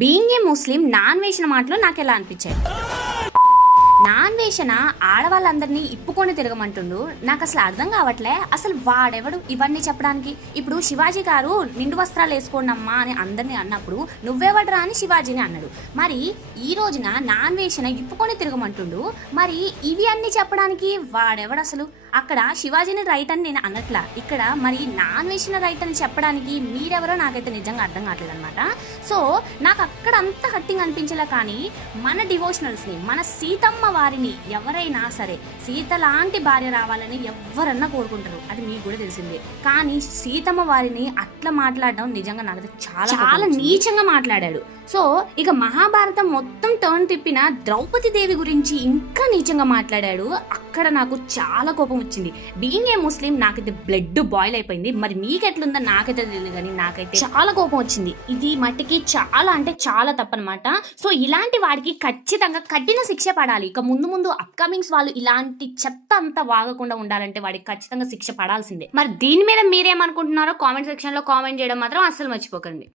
Being a Muslim non వేసిన మాటలు నాకు ఎలా అనిపించాయి. నాన్ వేషన ఆడవాళ్ళందరినీ ఇప్పుకొని తిరగమంటుండు. నాకు అసలు అర్థం కావట్లే. అసలు వాడెవడు ఇవన్నీ చెప్పడానికి? ఇప్పుడు శివాజీ గారు నిండు వస్త్రాలు వేసుకోండి అమ్మా అని అందరినీ అన్నప్పుడు నువ్వెవడరా అని శివాజీని అన్నాడు. మరి ఈ రోజున నాన్ వేషన ఇప్పుకొని తిరగమంటుండు. మరి ఇవి అన్ని చెప్పడానికి వాడెవడు అసలు? అక్కడ శివాజీని రైట్ అని నేను అన్నట్లా, ఇక్కడ మరి నాన్ వేసిన రైట్ అని చెప్పడానికి మీరెవరో నాకైతే నిజంగా అర్థం కావట్లేదు అనమాట. సో నాకు అక్కడ అంత హట్టింగ్ అనిపించేలా, కానీ మన డివోషనల్స్ని, మన సీతమ్మ వారిని ఎవరైనా సరే సీత లాంటి భార్య రావాలని ఎవరన్నా కోరుకుంటారు, అది మీకు కూడా తెలిసిందే. కానీ సీతమ్మ వారిని అట్లా మాట్లాడడం నిజంగా నాకైతే చాలా చాలా నీచంగా మాట్లాడాడు. సో ఇక మహాభారతం మొత్తం టర్న్ తిప్పిన ద్రౌపది దేవి గురించి ఇంకా నీచంగా మాట్లాడాడు. అక్కడ నాకు చాలా కోపం వచ్చింది. బీయింగ్ ఏ ముస్లిం నాకైతే బ్లడ్ బాయిల్ అయిపోయింది. మరి మీకెట్లుందో నాకైతే తెలియదు, కానీ నాకైతే చాలా కోపం వచ్చింది. ఇది మట్టికి చాలా అంటే చాలా తప్పనమాట. సో ఇలాంటి వాడికి ఖచ్చితంగా కఠిన శిక్ష పడాలి. ఇక ముందు ముందు అప్కమింగ్స్ వాళ్ళు ఇలాంటి చెత్త అంతా వాగకుండా ఉండాలంటే వాడికి ఖచ్చితంగా శిక్ష పడాల్సిందే. మరి దీని మీద మీరేమనుకుంటున్నారో కామెంట్ సెక్షన్ లో కామెంట్ చేయడం మాత్రం అస్సలు మర్చిపోకండి.